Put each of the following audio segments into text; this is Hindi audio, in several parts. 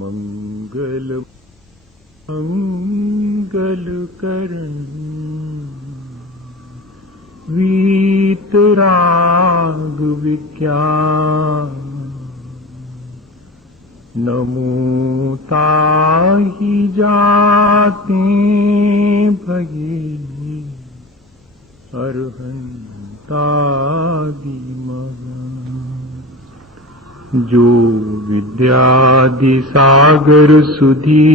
मंगल मंगल करण वीतराग विज्ञान नमो ताहि जाते भगे अरहंतादि जो विद्यादि सागर सुधी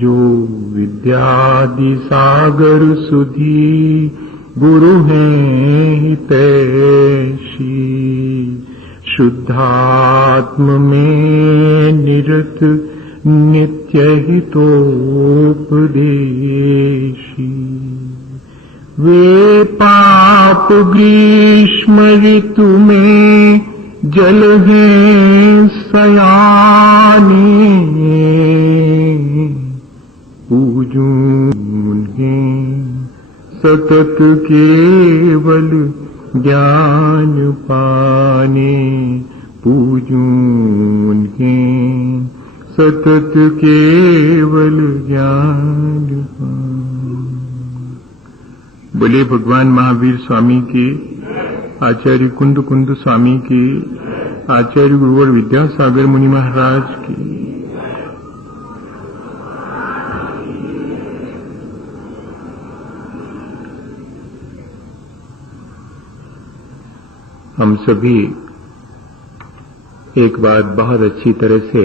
जो विद्यादि सागर सुधी गुरु हैं हितैषी शुद्धात्म में निरत नित्य हितोपदेशी वे पाप ग्रीष्म ऋतु में जल हैं सयाने पूजूं उन्हें सतत केवल ज्ञान पाने पूजूं उन्हें सतत केवल ज्ञान पाने। बोले भगवान महावीर स्वामी की, आचार्य कुंद कुंद स्वामी की, आचार्य गुरुवर विद्यासागर मुनि महाराज की। हम सभी एक बात बहुत अच्छी तरह से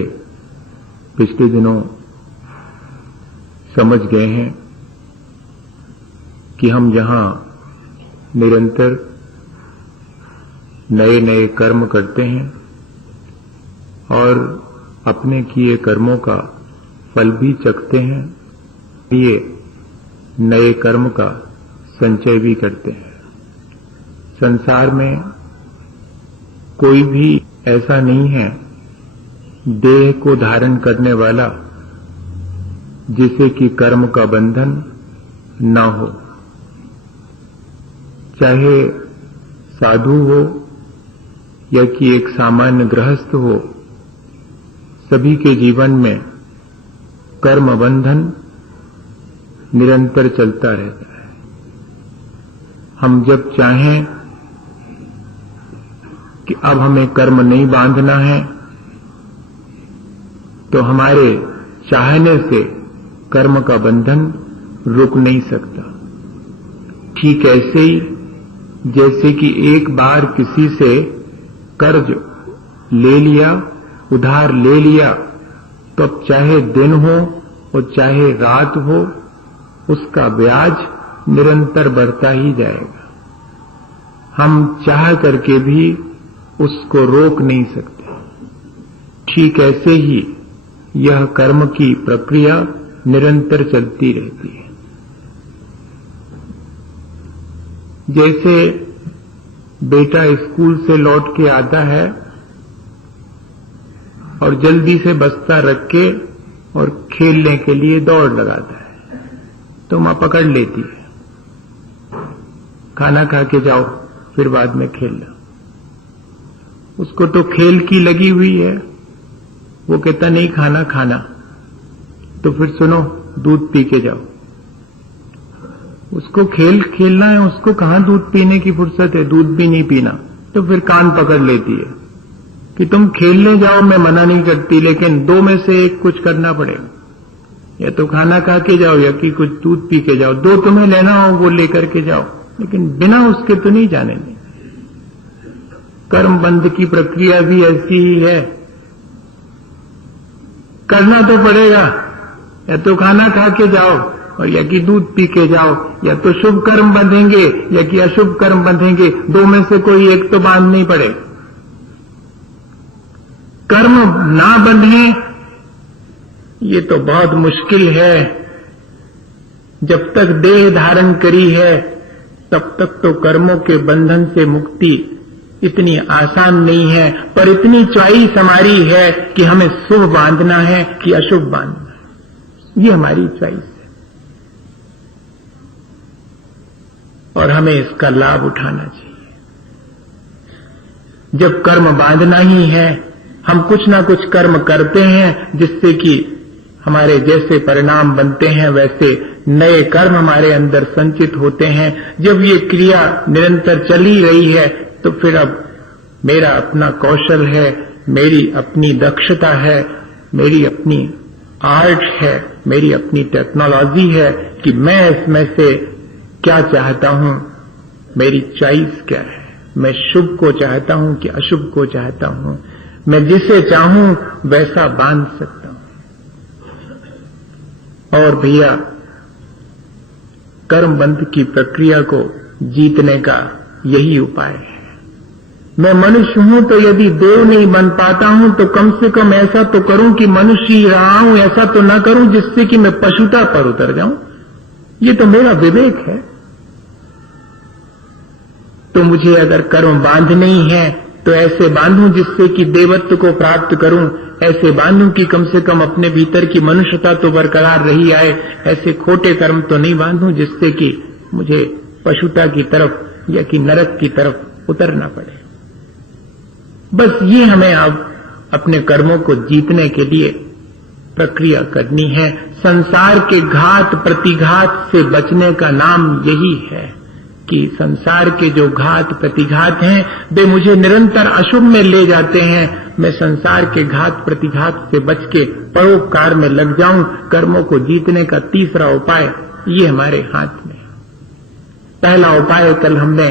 पिछले दिनों समझ गए हैं कि हम जहां निरंतर नए नए कर्म करते हैं और अपने किए कर्मों का फल भी चखते हैं, ये नए कर्म का संचय भी करते हैं। संसार में कोई भी ऐसा नहीं है देह को धारण करने वाला जिसे कि कर्म का बंधन न हो, चाहे साधु हो या कि एक सामान्य गृहस्थ हो, सभी के जीवन में कर्म बंधन निरंतर चलता रहता है। हम जब चाहें कि अब हमें कर्म नहीं बांधना है तो हमारे चाहने से कर्म का बंधन रुक नहीं सकता। ठीक ऐसे ही जैसे कि एक बार किसी से कर्ज ले लिया, उधार ले लिया, तो अब चाहे दिन हो और चाहे रात हो, उसका ब्याज निरंतर बढ़ता ही जाएगा। हम चाह करके भी उसको रोक नहीं सकते। ठीक ऐसे ही यह कर्म की प्रक्रिया निरंतर चलती रहती है। जैसे बेटा स्कूल से लौट के आता है और जल्दी से बस्ता रख के और खेलने के लिए दौड़ लगाता है, तो मां पकड़ लेती है, खाना खा के जाओ फिर बाद में खेलना। उसको तो खेल की लगी हुई है, वो कहता नहीं खाना खाना, तो फिर सुनो दूध पी के जाओ। उसको खेल खेलना है, उसको कहां दूध पीने की फुर्सत है, दूध भी नहीं पीना, तो फिर कान पकड़ लेती है कि तुम खेलने जाओ, मैं मना नहीं करती, लेकिन दो में से एक कुछ करना पड़ेगा, या तो खाना खा के जाओ या कि कुछ दूध पी के जाओ। दो तुम्हें लेना हो वो लेकर के जाओ, लेकिन बिना उसके तो नहीं जाने दें। कर्म बंध की प्रक्रिया भी ऐसी ही है, करना तो पड़ेगा, या तो खाना खा के जाओ और या कि दूध पी के जाओ, या तो शुभ कर्म बंधेंगे या कि अशुभ कर्म बंधेंगे, दो में से कोई एक तो बांधनी पड़े। कर्म ना बंधे ये तो बहुत मुश्किल है। जब तक देह धारण करी है तब तक तो कर्मों के बंधन से मुक्ति इतनी आसान नहीं है, पर इतनी चॉइस हमारी है कि हमें शुभ बांधना है कि अशुभ बांधना है, ये हमारी चॉइस है और हमें इसका लाभ उठाना चाहिए। जब कर्म बांधना ही है, हम कुछ ना कुछ कर्म करते हैं जिससे कि हमारे जैसे परिणाम बनते हैं वैसे नए कर्म हमारे अंदर संचित होते हैं। जब ये क्रिया निरंतर चल ही रही है तो फिर अब मेरा अपना कौशल है, मेरी अपनी दक्षता है, मेरी अपनी आर्ट है, मेरी अपनी टेक्नोलॉजी है कि मैं इसमें से क्या चाहता हूं, मेरी चॉइस क्या है, मैं शुभ को चाहता हूं कि अशुभ को चाहता हूं, मैं जिसे चाहूं वैसा बांध सकता हूं। और भैया, कर्म बंध की प्रक्रिया को जीतने का यही उपाय है। मैं मनुष्य हूं तो यदि देव नहीं बन पाता हूं तो कम से कम ऐसा तो करूं कि मनुष्य ही रहा हूं, ऐसा तो न करूं जिससे कि मैं पशुता पर उतर जाऊं। ये तो मेरा विवेक है। तो मुझे अगर कर्म बांधने ही है तो ऐसे बांधूं जिससे कि देवत्व को प्राप्त करूं, ऐसे बांधूं कि कम से कम अपने भीतर की मनुष्यता तो बरकरार रही आए। ऐसे खोटे कर्म तो नहीं बांधूं जिससे कि मुझे पशुता की तरफ या कि नरक की तरफ उतरना पड़े। बस ये हमें अब अपने कर्मों को जीतने के लिए प्रक्रिया करनी है। संसार के घात प्रतिघात से बचने का नाम यही है कि संसार के जो घात प्रतिघात हैं वे मुझे निरंतर अशुभ में ले जाते हैं। मैं संसार के घात प्रतिघात से बच के परोपकार में लग जाऊं। कर्मों को जीतने का तीसरा उपाय ये हमारे हाथ में। पहला उपाय कल हमने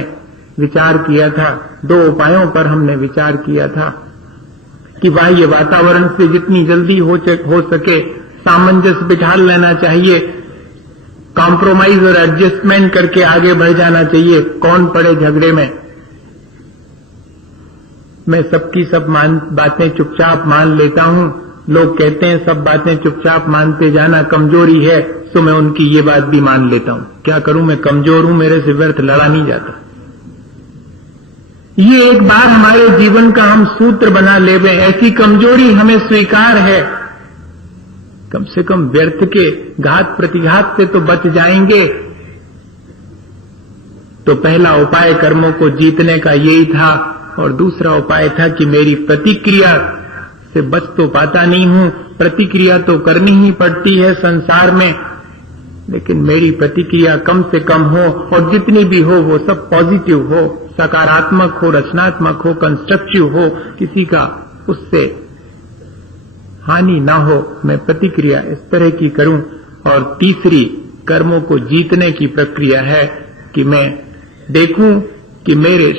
विचार किया था, 2 उपायों पर हमने विचार किया था कि बाह्य वातावरण से जितनी जल्दी हो सके सामंजस्य बिठा लेना चाहिए, कॉम्प्रोमाइज और एडजस्टमेंट करके आगे बढ़ जाना चाहिए। कौन पड़े झगड़े में। मैं सबकी सब बातें चुपचाप मान लेता हूं। लोग कहते हैं सब बातें चुपचाप मानते जाना कमजोरी है, तो मैं उनकी ये बात भी मान लेता हूं। क्या करूं, मैं कमजोर हूं, मेरे से व्यर्थ लड़ा नहीं जाता। ये एक बार हमारे जीवन का हम सूत्र बना लेवे, ऐसी कमजोरी हमें स्वीकार है। कम से कम व्यर्थ के घात प्रतिघात से तो बच जाएंगे। तो पहला उपाय कर्मों को जीतने का यही था। और दूसरा उपाय था कि मेरी प्रतिक्रिया से बच तो पाता नहीं हूं, प्रतिक्रिया तो करनी ही पड़ती है संसार में, लेकिन मेरी प्रतिक्रिया कम से कम हो और जितनी भी हो वो सब पॉजिटिव हो, सकारात्मक हो, रचनात्मक हो, कंस्ट्रक्टिव हो, किसी का उससे हानि ना हो। मैं प्रतिक्रिया इस तरह की करूं। और तीसरी कर्मों को जीतने की प्रक्रिया है कि मैं देखूं कि मेरे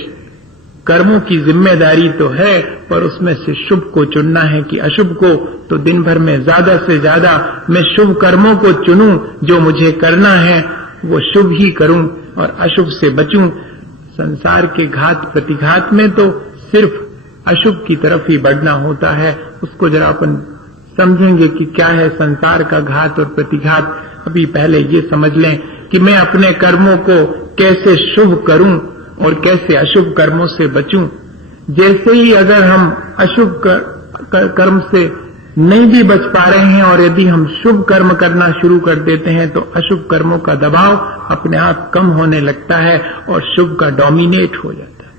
कर्मों की जिम्मेदारी तो है, पर उसमें से शुभ को चुनना है कि अशुभ को। तो दिन भर में ज्यादा से ज्यादा मैं शुभ कर्मों को चुनूं, जो मुझे करना है वो शुभ ही करूं और अशुभ से बचूं। संसार के घात प्रतिघात में तो सिर्फ अशुभ की तरफ ही बढ़ना होता है। उसको जरा अपन समझेंगे कि क्या है संसार का घात और प्रतिघात। अभी पहले ये समझ लें कि मैं अपने कर्मों को कैसे शुभ करूं और कैसे अशुभ कर्मों से बचूं। जैसे ही अगर हम अशुभ कर्म से नहीं भी बच पा रहे हैं और यदि हम शुभ कर्म करना शुरू कर देते हैं तो अशुभ कर्मों का दबाव अपने आप कम होने लगता है और शुभ का डोमिनेट हो जाता है।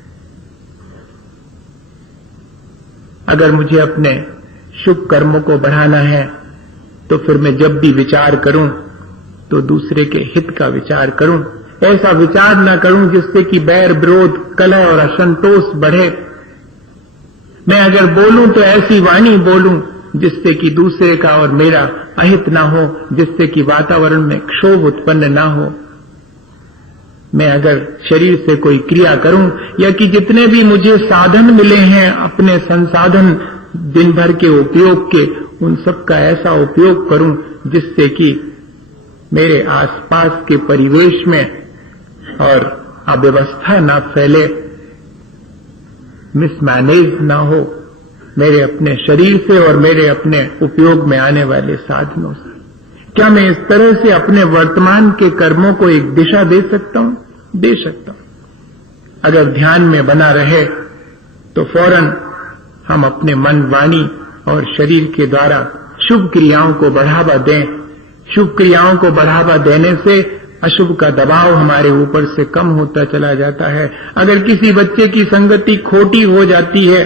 अगर मुझे अपने शुभ कर्मों को बढ़ाना है तो फिर मैं जब भी विचार करूं तो दूसरे के हित का विचार करूं। ऐसा विचार न करूं जिससे कि बैर विरोध कलह और असंतोष बढ़े। मैं अगर बोलूं तो ऐसी वाणी बोलूं जिससे कि दूसरे का और मेरा अहित ना हो, जिससे कि वातावरण में क्षोभ उत्पन्न ना हो। मैं अगर शरीर से कोई क्रिया करूं या कि जितने भी मुझे साधन मिले हैं अपने संसाधन दिन भर के उपयोग के, उन सब का ऐसा उपयोग करूं जिससे कि मेरे आसपास के परिवेश में और अव्यवस्था ना फैले, मिसमैनेज ना हो मेरे अपने शरीर से और मेरे अपने उपयोग में आने वाले साधनों से। क्या मैं इस तरह से अपने वर्तमान के कर्मों को एक दिशा दे सकता हूं? दे सकता हूं। अगर ध्यान में बना रहे तो फौरन हम अपने मन, वाणी और शरीर के द्वारा शुभ क्रियाओं को बढ़ावा दें। शुभ क्रियाओं को बढ़ावा देने से अशुभ का दबाव हमारे ऊपर से कम होता चला जाता है। अगर किसी बच्चे की संगति खोटी हो जाती है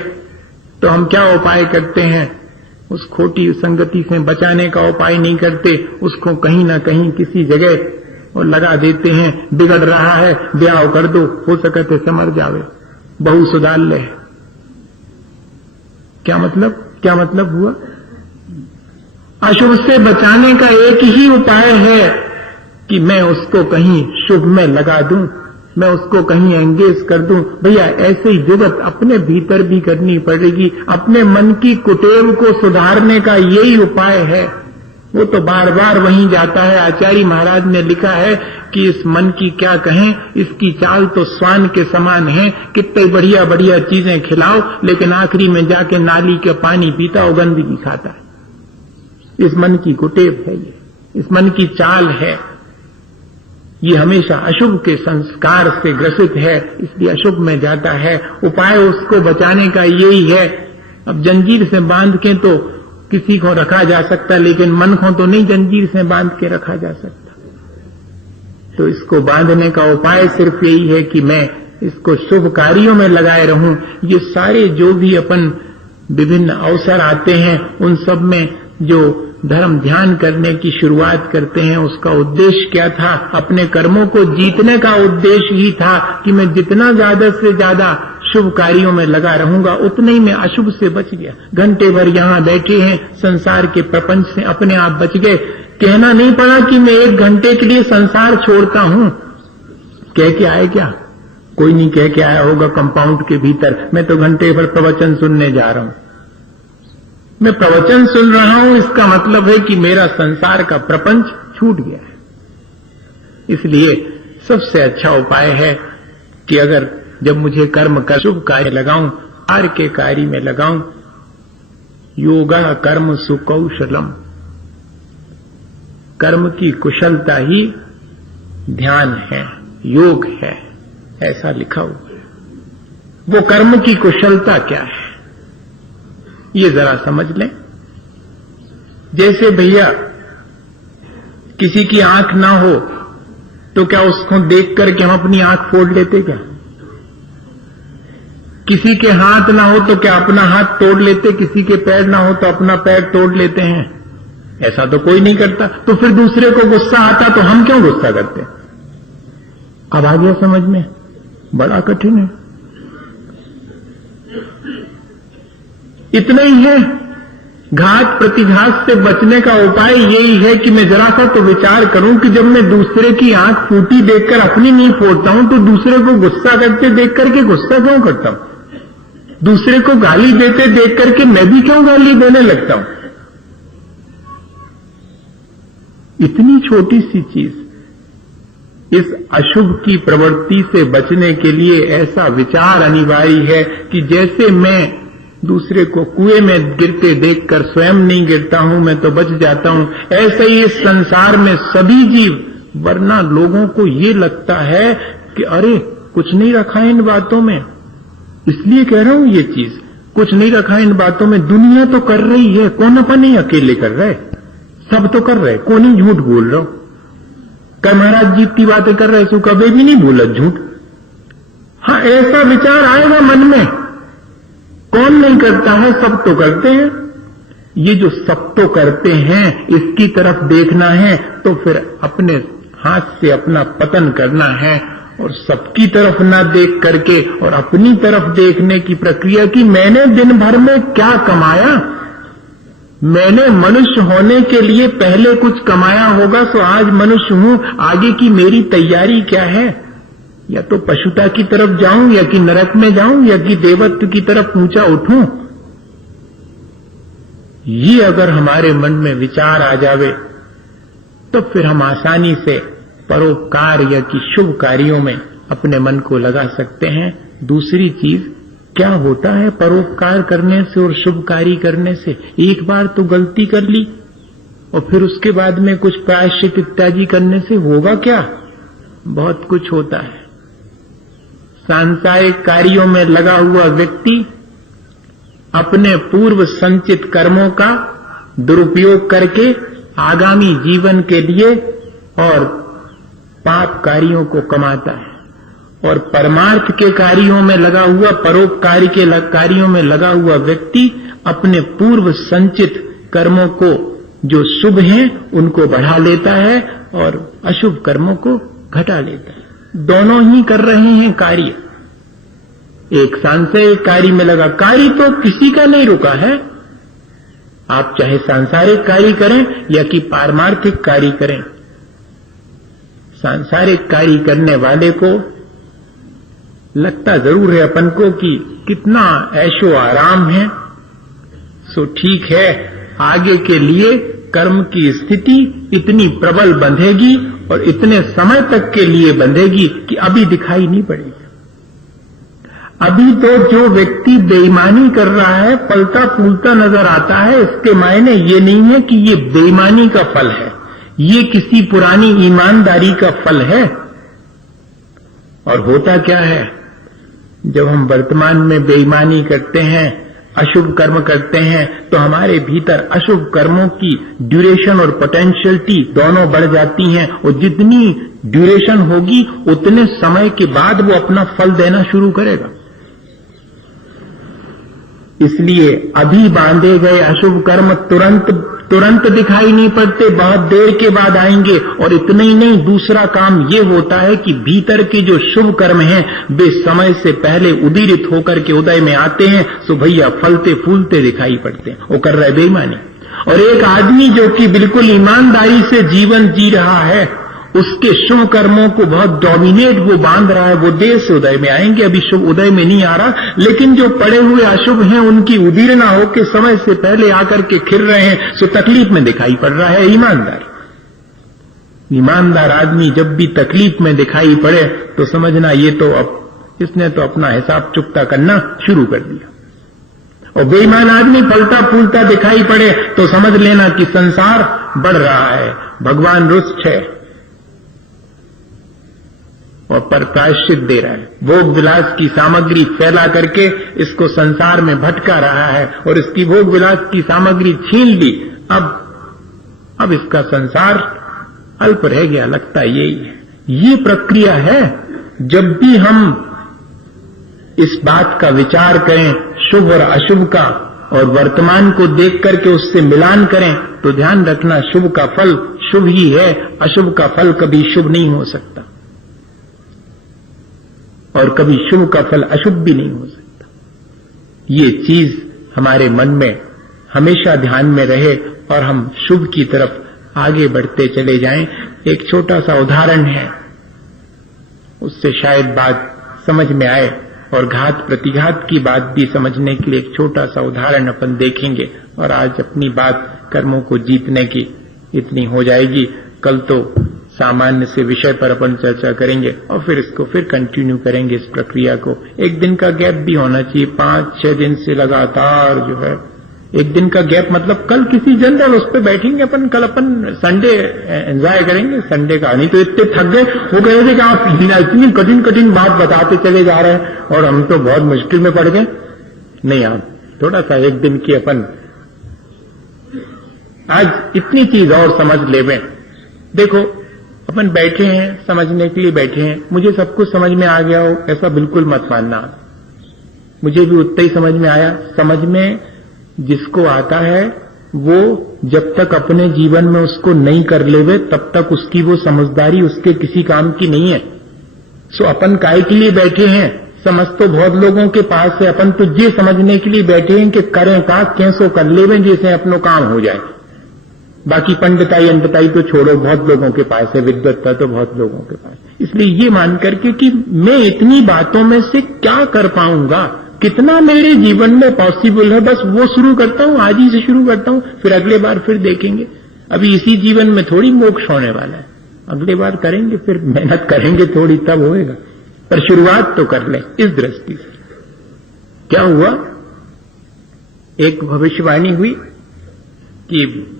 तो हम क्या उपाय करते हैं? उस खोटी संगति से बचाने का उपाय नहीं करते, उसको कहीं ना कहीं किसी जगह और लगा देते हैं। बिगड़ रहा है, ब्याह कर दो, हो सकते समर जावे, बहू सुधार ले। क्या मतलब हुआ? अशुभ से बचाने का एक ही उपाय है कि मैं उसको कहीं शुभ में लगा दूं, मैं उसको कहीं एंगेज कर दूं। भैया ऐसे ही जुगत अपने भीतर भी करनी पड़ेगी। अपने मन की कुटेव को सुधारने का यही उपाय है। वो तो बार बार वहीं जाता है। आचार्य महाराज ने लिखा है कि इस मन की क्या कहें, इसकी चाल तो स्वान के समान है। कितने बढ़िया बढ़िया चीजें खिलाओ, लेकिन आखिरी में जाके नाली के पानी पीता और गंदगी खाता है। इस मन की कुटेव है, ये इस मन की चाल है। ये हमेशा अशुभ के संस्कार से ग्रसित है, इसलिए अशुभ में जाता है। उपाय उसको बचाने का यही है। अब जंजीर से बांध के तो किसी को रखा जा सकता, लेकिन मन को तो नहीं जंजीर से बांध के रखा जा सकता। तो इसको बांधने का उपाय सिर्फ यही है कि मैं इसको शुभ कार्यों में लगाए रहूं। ये सारे जो भी अपन विभिन्न अवसर आते हैं, उन सब में जो धर्म ध्यान करने की शुरुआत करते हैं, उसका उद्देश्य क्या था? अपने कर्मों को जीतने का उद्देश्य ही था कि मैं जितना ज्यादा से ज्यादा शुभ कार्यों में लगा रहूंगा, उतने ही मैं अशुभ से बच गया। घंटे भर यहाँ बैठे हैं, संसार के प्रपंच से अपने आप बच गए। कहना नहीं पड़ा कि मैं 1 घंटे के लिए संसार छोड़ता हूं। कह के आए क्या? कोई नहीं कह के आया होगा कंपाउंड के भीतर, मैं तो घंटे भर प्रवचन सुनने जा रहा हूं। मैं प्रवचन सुन रहा हूं, इसका मतलब है कि मेरा संसार का प्रपंच छूट गया है। इसलिए सबसे अच्छा उपाय है कि अगर जब मुझे कर्म का शुभ कार्य लगाऊं, कार्य के कार्य में लगाऊं, योगा कर्म सुकौशलम, कर्म की कुशलता ही ध्यान है, योग है, ऐसा लिखा हुआ है। वो कर्म की कुशलता क्या है, ये जरा समझ लें। जैसे भैया किसी की आंख ना हो तो क्या उसको देख करके हम अपनी आंख फोड़ लेते क्या? किसी के हाथ ना हो तो क्या अपना हाथ तोड़ लेते? किसी के पैर ना हो तो अपना पैर तोड़ लेते हैं? ऐसा तो कोई नहीं करता। तो फिर दूसरे को गुस्सा आता तो हम क्यों गुस्सा करते? अब आ गया समझ में? बड़ा कठिन है। इतना ही है। घात प्रतिघात से बचने का उपाय यही है कि मैं जरा सा तो विचार करूं कि जब मैं दूसरे की आंख फूटी देखकर अपनी नहीं फोड़ता हूं, तो दूसरे को गुस्सा करते देख करके गुस्सा क्यों करता हूं? दूसरे को गाली देते देख करके मैं भी क्यों गाली देने लगता हूं? इतनी छोटी सी चीज, इस अशुभ की प्रवृत्ति से बचने के लिए ऐसा विचार अनिवार्य है कि जैसे मैं दूसरे को कुएं में गिरते देखकर स्वयं नहीं गिरता हूं, मैं तो बच जाता हूं, ऐसे ही इस संसार में सभी जीव, वरना लोगों को ये लगता है कि अरे कुछ नहीं रखा इन बातों में। इसलिए कह रहा हूं ये चीज, कुछ नहीं रखा इन बातों में। दुनिया तो कर रही है, कौन अपन नहीं अकेले कर रहे, सब तो कर रहे, कौन ही झूठ बोल रहा हो। कल महाराज जी की बातें कर रहे, सो कभी भी नहीं बोला झूठ। हाँ, ऐसा विचार आएगा मन में, कौन नहीं करता है, सब तो करते हैं। ये जो सब तो करते हैं, इसकी तरफ देखना है तो फिर अपने हाथ से अपना पतन करना है, और सबकी तरफ ना देख करके और अपनी तरफ देखने की प्रक्रिया की मैंने दिन भर में क्या कमाया। मैंने मनुष्य होने के लिए पहले कुछ कमाया होगा, तो आज मनुष्य हूं, आगे की मेरी तैयारी क्या है? या तो पशुता की तरफ जाऊं, या कि नरक में जाऊं, या कि देवत्व की तरफ ऊंचा उठूं। ये अगर हमारे मन में विचार आ जावे तो फिर हम आसानी से परोपकार या कि शुभ कार्यों में अपने मन को लगा सकते हैं। दूसरी चीज क्या होता है परोपकार करने से और शुभ कार्य करने से? एक बार तो गलती कर ली और फिर उसके बाद में कुछ प्रायश्चित इत्यादि करने से होगा क्या? बहुत कुछ होता है। सांसारिक कार्यों में लगा हुआ व्यक्ति अपने पूर्व संचित कर्मों का दुरुपयोग करके आगामी जीवन के लिए और पाप कार्यों को कमाता है, और परमार्थ के कार्यों में लगा हुआ, परोपकारी के कार्यों में लगा हुआ व्यक्ति अपने पूर्व संचित कर्मों को जो शुभ हैं उनको बढ़ा लेता है और अशुभ कर्मों को घटा लेता है। दोनों ही कर रहे हैं कार्य। एक सांसारिक कार्य में लगा, कार्य तो किसी का नहीं रुका है। आप चाहे सांसारिक कार्य करें या कि पारमार्थिक कार्य करें, सांसारिक कार्य करने वाले को लगता जरूर है अपन को कि कितना ऐशो आराम है, सो ठीक है, आगे के लिए कर्म की स्थिति इतनी प्रबल बंधेगी और इतने समय तक के लिए बंधेगी कि अभी दिखाई नहीं पड़ेगी। अभी तो जो व्यक्ति बेईमानी कर रहा है पलता फूलता नजर आता है, इसके मायने ये नहीं है कि ये बेईमानी का फल है, ये किसी पुरानी ईमानदारी का फल है। और होता क्या है, जब हम वर्तमान में बेईमानी करते हैं, अशुभ कर्म करते हैं, तो हमारे भीतर अशुभ कर्मों की ड्यूरेशन और पोटेंशियलिटी दोनों बढ़ जाती हैं और जितनी ड्यूरेशन होगी उतने समय के बाद वो अपना फल देना शुरू करेगा। इसलिए अभी बांधे गए अशुभ कर्म तुरंत दिखाई नहीं पड़ते, बहुत देर के बाद आएंगे। और इतना ही नहीं, दूसरा काम ये होता है कि भीतर के जो शुभ कर्म हैं वे समय से पहले उदीरित होकर के उदय में आते हैं, सो भैया फलते फूलते दिखाई पड़ते हैं। वो कर रहा है बेईमानी। और एक आदमी जो कि बिल्कुल ईमानदारी से जीवन जी रहा है, उसके शुभ कर्मों को बहुत डोमिनेट वो बांध रहा है, वो देर से उदय में आएंगे। अभी शुभ उदय में नहीं आ रहा, लेकिन जो पड़े हुए अशुभ हैं उनकी उदीरना होकर समय से पहले आकर के खिल रहे हैं, सो तकलीफ में दिखाई पड़ रहा है ईमानदार। ईमानदार आदमी जब भी तकलीफ में दिखाई पड़े तो समझना ये तो अब इसने तो अपना हिसाब चुकता करना शुरू कर दिया। और बेईमान आदमी फलता फूलता दिखाई पड़े तो समझ लेना कि संसार बढ़ रहा है, भगवान रुष्ट है और पर प्रायश्चित दे रहा है। भोग विलास की सामग्री फैला करके इसको संसार में भटका रहा है और इसकी भोग विलास की सामग्री छीन ली। अब इसका संसार अल्प रह गया, लगता यही है। ये प्रक्रिया है। जब भी हम इस बात का विचार करें शुभ और अशुभ का और वर्तमान को देख करके उससे मिलान करें, तो ध्यान रखना शुभ का फल शुभ ही है, अशुभ का फल कभी शुभ नहीं हो सकता और कभी शुभ का फल अशुभ भी नहीं हो सकता। ये चीज हमारे मन में हमेशा ध्यान में रहे और हम शुभ की तरफ आगे बढ़ते चले जाएं। एक छोटा सा उदाहरण है, उससे शायद बात समझ में आए और घात प्रतिघात की बात भी समझने के लिए एक छोटा सा उदाहरण अपन देखेंगे। और आज अपनी बात कर्मों को जीतने की इतनी हो जाएगी, कल तो सामान्य से विषय पर अपन चर्चा करेंगे और फिर इसको फिर कंटिन्यू करेंगे इस प्रक्रिया को। एक दिन का गैप भी होना चाहिए, 5-6 दिन से लगातार जो है एक दिन का गैप, मतलब कल किसी जनरल उस पर बैठेंगे अपन, कल अपन संडे एंजॉय करेंगे संडे का। नहीं तो इतने थक गए, वो कह रहे थे कि आप इतनी कठिन कठिन बात बताते चले जा रहे हैं और हम तो बहुत मुश्किल में पड़ गए। नहीं, आप थोड़ा सा एक दिन की अपन आज इतनी चीज और समझ लेवें। देखो अपन बैठे हैं, समझने के लिए बैठे हैं, मुझे सब कुछ समझ में आ गया हो ऐसा बिल्कुल मत मानना। मुझे भी उतना ही समझ में आया। समझ में जिसको आता है वो जब तक अपने जीवन में उसको नहीं कर लेवे तब तक उसकी वो समझदारी उसके किसी काम की नहीं है। सो अपन काय के लिए बैठे हैं, समझ तो बहुत लोगों के पास है, अपन तो ये समझने के लिए बैठे हैं कि करें का कैसो कर लेवे जैसे अपनो काम हो जाए। बाकी पंडिताई अंडताई तो छोड़ो, बहुत लोगों के पास है, विद्वत्ता तो बहुत लोगों के पास। इसलिए ये मान करके कि मैं इतनी बातों में से क्या कर पाऊंगा, कितना मेरे जीवन में पॉसिबल है, बस वो शुरू करता हूं, आज ही से शुरू करता हूं, फिर अगले बार फिर देखेंगे। अभी इसी जीवन में थोड़ी मोक्ष होने वाला है, अगले बार करेंगे, फिर मेहनत करेंगे थोड़ी तब होएगा, पर शुरुआत तो कर ले। इस दृष्टि से क्या हुआ, एक भविष्यवाणी हुई कि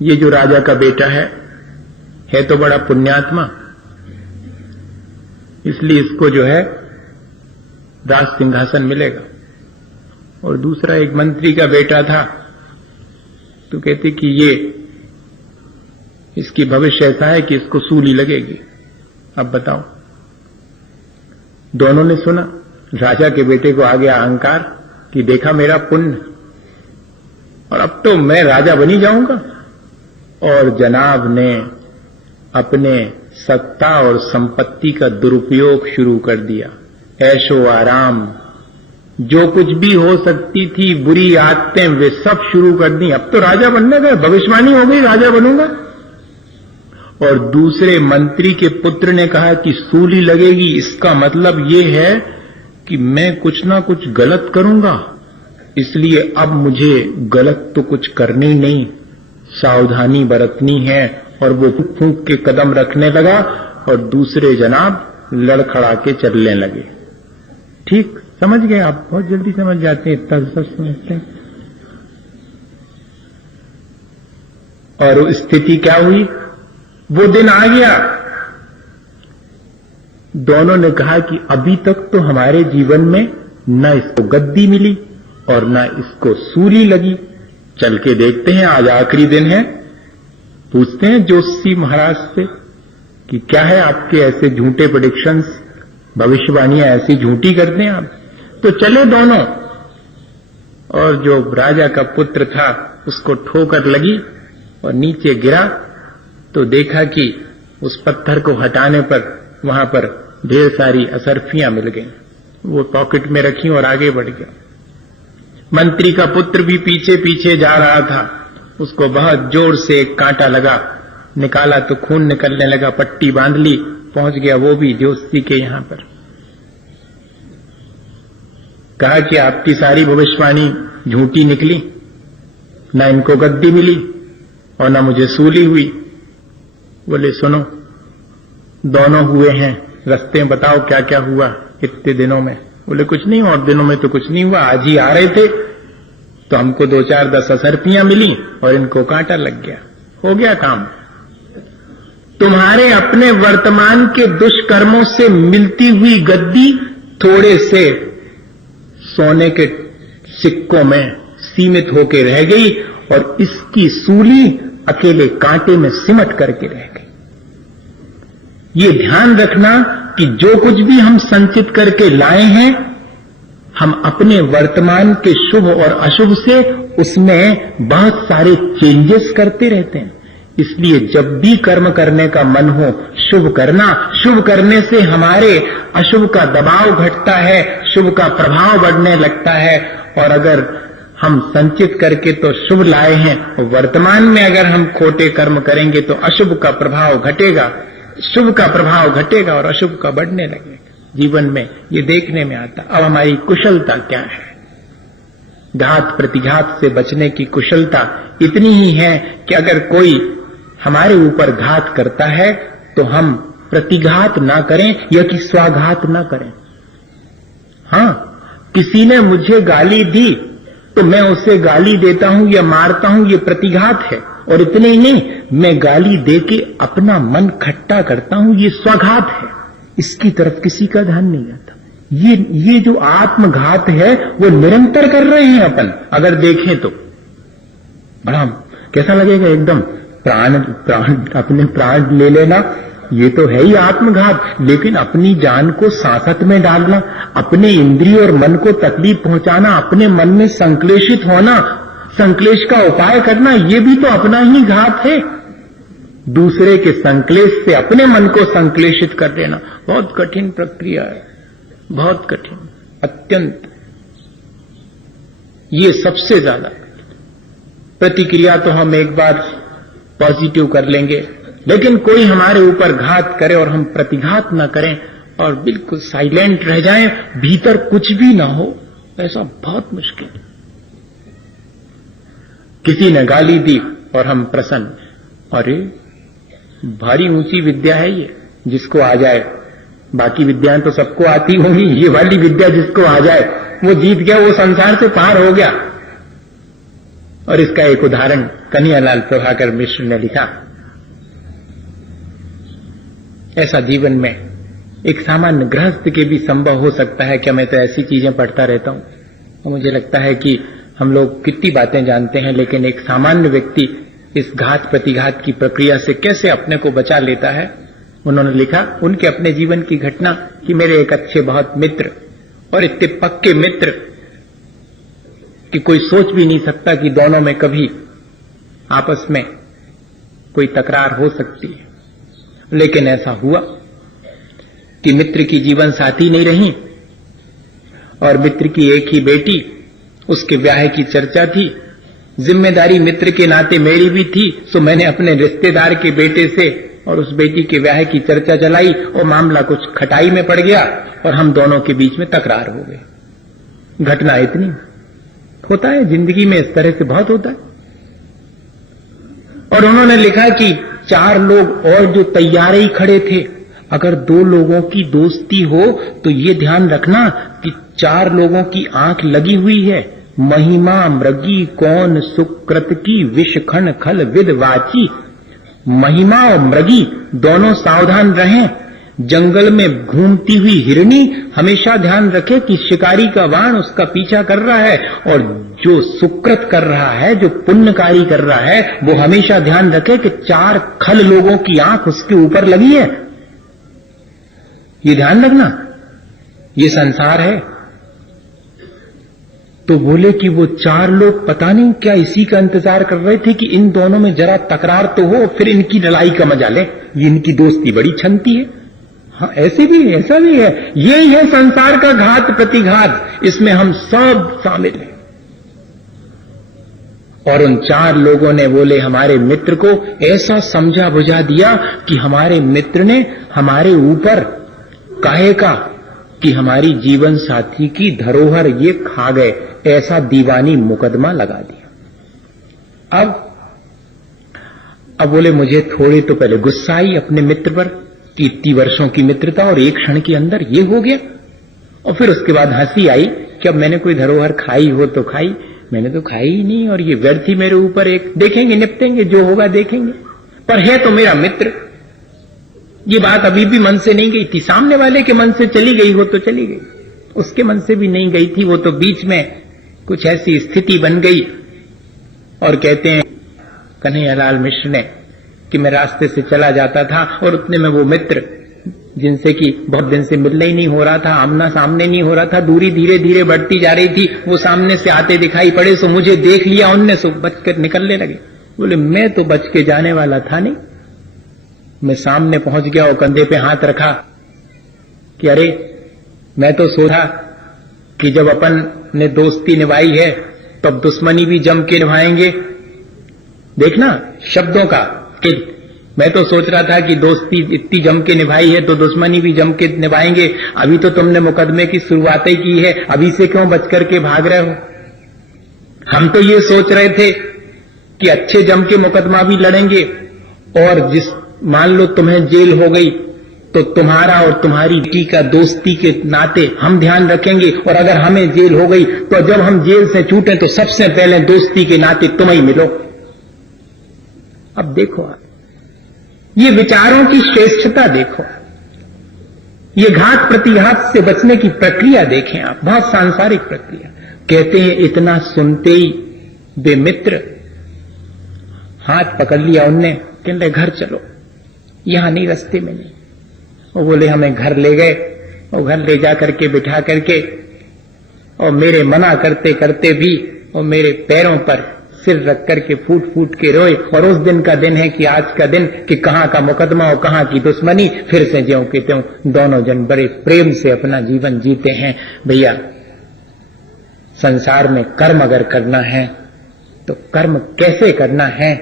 ये जो राजा का बेटा है तो बड़ा पुण्यात्मा, इसलिए इसको जो है राज सिंहासन मिलेगा। और दूसरा एक मंत्री का बेटा था, तो कहते कि ये इसकी भविष्य ऐसा है कि इसको सूली लगेगी। अब बताओ, दोनों ने सुना, राजा के बेटे को आ गया अहंकार कि देखा मेरा पुण्य, और अब तो मैं राजा बनी जाऊंगा। और जनाब ने अपने सत्ता और संपत्ति का दुरुपयोग शुरू कर दिया। ऐशो आराम, जो कुछ भी हो सकती थी, बुरी आदतें, वे सब शुरू कर दी। अब तो राजा बनने गए, भविष्यवाणी हो गई राजा बनूंगा। और दूसरे मंत्री के पुत्र ने कहा कि सूली लगेगी, इसका मतलब ये है कि मैं कुछ ना कुछ गलत करूंगा, इसलिए अब मुझे गलत तो कुछ करनी नहीं, सावधानी बरतनी है। और वो फूंक के कदम रखने लगा और दूसरे जनाब लड़खड़ा के चलने लगे। ठीक समझ गए आप? बहुत जल्दी समझ जाते हैं, इतना सब समझते हैं। और स्थिति क्या हुई? वो दिन आ गया, दोनों ने कहा कि अभी तक तो हमारे जीवन में न इसको गद्दी मिली और न इसको सूली लगी, चल के देखते हैं, आज आखिरी दिन है। पूछते हैं जोशी महाराज से कि क्या है आपके ऐसे झूठे प्रेडिक्शंस, भविष्यवाणियां ऐसी झूठी करते हैं आप? तो चले दोनों, और जो राजा का पुत्र था उसको ठोकर लगी और नीचे गिरा, तो देखा कि उस पत्थर को हटाने पर वहां पर ढेर सारी असरफियां मिल गईं। वो पॉकेट में रखी और आगे बढ़ गया। मंत्री का पुत्र भी पीछे पीछे जा रहा था, उसको बहुत जोर से एक कांटा लगा, निकाला तो खून निकलने लगा, पट्टी बांध ली, पहुंच गया वो भी जोशी के यहां पर। कहा कि आपकी सारी भविष्यवाणी झूठी निकली, न इनको गद्दी मिली और न मुझे सूली हुई। बोले सुनो, दोनों हुए हैं, रस्ते में बताओ क्या क्या हुआ इतने दिनों में? बोले कुछ नहीं, और दिनों में तो कुछ नहीं हुआ, आज ही आ रहे थे तो हमको 2-4-10 असरफियां मिली और इनको कांटा लग गया, हो गया काम। तुम्हारे अपने वर्तमान के दुष्कर्मों से मिलती हुई गद्दी थोड़े से सोने के सिक्कों में सीमित होकर रह गई और इसकी सूली अकेले कांटे में सिमट करके रह गई। ये ध्यान रखना कि जो कुछ भी हम संचित करके लाए हैं, हम अपने वर्तमान के शुभ और अशुभ से उसमें बहुत सारे चेंजेस करते रहते हैं। इसलिए जब भी कर्म करने का मन हो, शुभ करना। शुभ करने से हमारे अशुभ का दबाव घटता है, शुभ का प्रभाव बढ़ने लगता है। और अगर हम संचित करके तो शुभ लाए हैं, वर्तमान में अगर हम खोटे कर्म करेंगे तो अशुभ का प्रभाव घटेगा, शुभ का प्रभाव घटेगा और अशुभ का बढ़ने लगेगा। जीवन में ये देखने में आता। अब हमारी कुशलता क्या है? घात प्रतिघात से बचने की कुशलता इतनी ही है कि अगर कोई हमारे ऊपर घात करता है तो हम प्रतिघात ना करें या कि स्वाघात ना करें। हां, किसी ने मुझे गाली दी तो मैं उसे गाली देता हूं या मारता हूं, ये प्रतिघात है। और इतने ही नहीं, मैं गाली देके अपना मन खट्टा करता हूं, ये स्वाघात है। इसकी तरफ किसी का ध्यान नहीं जाता। ये जो आत्मघात है वो निरंतर कर रहे हैं अपन। अगर देखें तो बड़ा कैसा लगेगा, एकदम प्राण अपने प्राण ले लेना, ये तो है ही आत्मघात। लेकिन अपनी जान को सांसत में डालना, अपने इंद्रिय और मन को तकलीफ पहुंचाना, अपने मन में संक्लेशित होना, संक्लेश का उपाय करना, ये भी तो अपना ही घात है। दूसरे के संक्लेश से अपने मन को संक्लेशित कर देना बहुत कठिन प्रक्रिया है, बहुत कठिन, अत्यंत। ये सबसे ज्यादा प्रतिक्रिया तो हम एक बार पॉजिटिव कर लेंगे, लेकिन कोई हमारे ऊपर घात करे और हम प्रतिघात न करें और बिल्कुल साइलेंट रह जाएं, भीतर कुछ भी ना हो, ऐसा बहुत मुश्किल। किसी ने गाली दी और हम प्रसन्न, अरे भारी ऊंची विद्या है ये, जिसको आ जाए। बाकी विद्याएं तो सबको आती होंगी, ये वाली विद्या जिसको आ जाए वो जीत गया, वो संसार से पार हो गया। और इसका एक उदाहरण कन्हैयालाल प्रभाकर मिश्र ने लिखा। ऐसा जीवन में एक सामान्य गृहस्थ के भी संभव हो सकता है। क्या मैं तो ऐसी चीजें पढ़ता रहता हूं और मुझे लगता है कि हम लोग कितनी बातें जानते हैं, लेकिन एक सामान्य व्यक्ति इस घात प्रतिघात की प्रक्रिया से कैसे अपने को बचा लेता है, उन्होंने लिखा उनके अपने जीवन की घटना कि मेरे एक अच्छे बहुत मित्र और इतने पक्के मित्र कि कोई सोच भी नहीं सकता कि दोनों में कभी आपस में कोई तकरार हो सकती है, लेकिन ऐसा हुआ कि मित्र की जीवन साथी नहीं रही और मित्र की एक ही बेटी, उसके ब्याह की चर्चा थी। जिम्मेदारी मित्र के नाते मेरी भी थी, तो मैंने अपने रिश्तेदार के बेटे से और उस बेटी के ब्याह की चर्चा चलाई और मामला कुछ खटाई में पड़ गया और हम दोनों के बीच में तकरार हो गई। घटना इतनी होता है जिंदगी में, इस तरह से बहुत होता है। और उन्होंने लिखा कि 4 लोग और जो तैयार ही खड़े थे, अगर 2 लोगों की दोस्ती हो तो ये ध्यान रखना कि 4 लोगों की आंख लगी हुई है। महिमा मृगी कौन सुकृत की विषखण खल विदवाची। महिमा और मृगी दोनों सावधान रहें। जंगल में घूमती हुई हिरनी हमेशा ध्यान रखे कि शिकारी का बाण उसका पीछा कर रहा है, और जो सुकृत कर रहा है, जो पुण्यकारी कर रहा है, वो हमेशा ध्यान रखे कि 4 खल लोगों की आंख उसके ऊपर लगी है। ये ध्यान रखना, ये संसार है। तो बोले कि वो 4 लोग पता नहीं क्या इसी का इंतजार कर रहे थे कि इन दोनों में जरा तकरार तो हो, फिर इनकी लड़ाई का मजा ले, ये इनकी दोस्ती बड़ी छनती है। हाँ, ऐसे भी है, ऐसा भी है। यही है संसार का घात प्रतिघात, इसमें हम सब शामिल हैं। और उन 4 लोगों ने बोले हमारे मित्र को ऐसा समझा बुझा दिया कि हमारे मित्र ने हमारे ऊपर कहेगा कि हमारी जीवन साथी की धरोहर ये खा गए, ऐसा दीवानी मुकदमा लगा दिया। अब बोले मुझे थोड़ी तो पहले गुस्सा आई अपने मित्र पर कि इतनी वर्षों की मित्रता और एक क्षण के अंदर ये हो गया, और फिर उसके बाद हंसी आई कि अब मैंने कोई धरोहर खाई हो तो खाई, मैंने तो खाई ही नहीं, और ये व्यर्थ ही मेरे ऊपर एक देखेंगे, निपटेंगे, जो होगा देखेंगे, पर है तो मेरा मित्र। ये बात अभी भी मन से नहीं गई थी। सामने वाले के मन से चली गई हो तो चली गई, उसके मन से भी नहीं गई थी। वो तो बीच में कुछ ऐसी स्थिति बन गई। और कहते हैं कन्हैयालाल मिश्र ने कि मैं रास्ते से चला जाता था और उतने में वो मित्र जिनसे कि बहुत दिन से मिलना ही नहीं हो रहा था, आमना सामने नहीं हो रहा था, दूरी धीरे धीरे बढ़ती जा रही थी, वो सामने से आते दिखाई पड़े, सो मुझे देख लिया उनने, सो बच कर निकलने लगे। बोले मैं तो बच के जाने वाला था नहीं, मैं सामने पहुंच गया और कंधे पे हाथ रखा कि अरे मैं तो सोचा कि जब अपन ने दोस्ती निभाई है तब दुश्मनी भी जम के निभाएंगे। देखना शब्दों का, कि मैं तो सोच रहा था कि दोस्ती इतनी जम के निभाई है तो दुश्मनी भी जम के निभाएंगे। अभी तो तुमने मुकदमे की शुरुआत ही की है, अभी से क्यों बच करके भाग रहे हो? हम तो ये सोच रहे थे कि अच्छे जम के मुकदमा भी लड़ेंगे, और जिस मान लो तुम्हें जेल हो गई तो तुम्हारा और तुम्हारी बेटी का दोस्ती के नाते हम ध्यान रखेंगे, और अगर हमें जेल हो गई तो जब हम जेल से छूटे तो सबसे पहले दोस्ती के नाते तुम ही मिलो। अब देखो आप, ये विचारों की श्रेष्ठता देखो, ये घात प्रतिघात से बचने की प्रक्रिया देखें आप, बहुत सांसारिक प्रक्रिया। कहते हैं इतना सुनते ही बेमित्र हाथ पकड़ लिया उनने, कहते घर चलो, यहां नहीं, रास्ते में नहीं। और बोले हमें घर ले गए, और घर ले जा करके बिठा करके, और मेरे मना करते करते भी और मेरे पैरों पर सिर रख करके फूट फूट के रोए। और उस दिन का दिन है कि आज का दिन, कि कहां का मुकदमा और कहां की दुश्मनी, फिर से ज्यों के त्यों दोनों जन बड़े प्रेम से अपना जीवन जीते हैं। भैया संसार में कर्म अगर करना है तो कर्म कैसे करना है,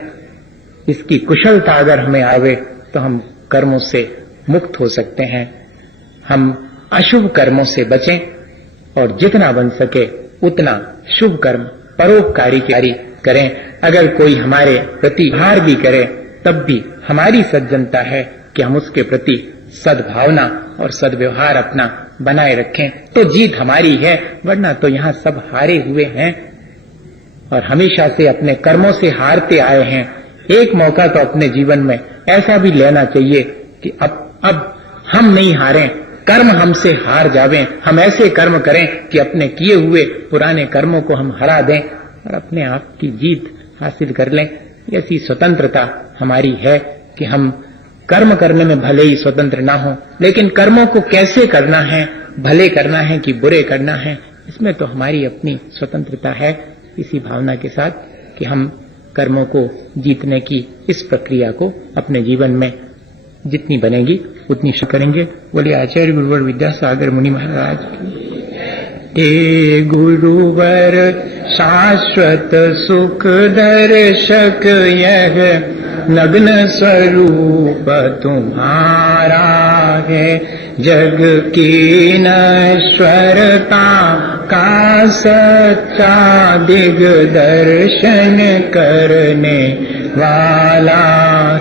इसकी कुशलता अगर हमें आवे तो हम कर्मों से मुक्त हो सकते हैं। हम अशुभ कर्मों से बचें और जितना बन सके उतना शुभ कर्म, परोपकारी कार्य करें। अगर कोई हमारे प्रति भार भी करे तब भी हमारी सज्जनता है कि हम उसके प्रति सद्भावना और सद्व्यवहार अपना बनाए रखें, तो जीत हमारी है, वरना तो यहां सब हारे हुए हैं और हमेशा से अपने कर्मों से हारते आए हैं। एक मौका तो अपने जीवन में ऐसा भी लेना चाहिए कि अब हम नहीं हारें, कर्म हमसे हार जावें। हम ऐसे कर्म करें कि अपने किए हुए पुराने कर्मों को हम हरा दें और अपने आप की जीत हासिल कर लें। ऐसी स्वतंत्रता हमारी है कि हम कर्म करने में भले ही स्वतंत्र ना हो, लेकिन कर्मों को कैसे करना है, भले करना है कि बुरे करना है, इसमें तो हमारी अपनी स्वतंत्रता है। इसी भावना के साथ कि हम कर्मों को जीतने की इस प्रक्रिया को अपने जीवन में जितनी बनेगी उतनी करेंगे। बोलिए आचार्य गुरुवर विद्यासागर मुनि महाराज की। हे गुरुवर शाश्वत सुख दर्शक यह नग्न स्वरूप तुम्हारा है, जग की नश्वरता का सच्चा दिग्दर्शन करने वाला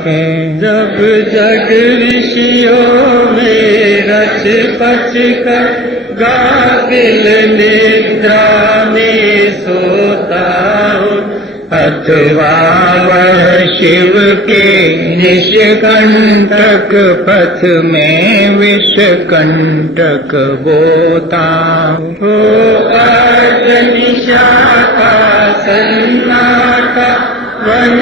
है। जब जग ऋषियों में रच पच कर गाफिल निद्रा में सोता हूँ, अथवा वह शिव के निष्कंटक पथ में विषकंटक बोता हो। अर्ध निशा का सन्नाटा वन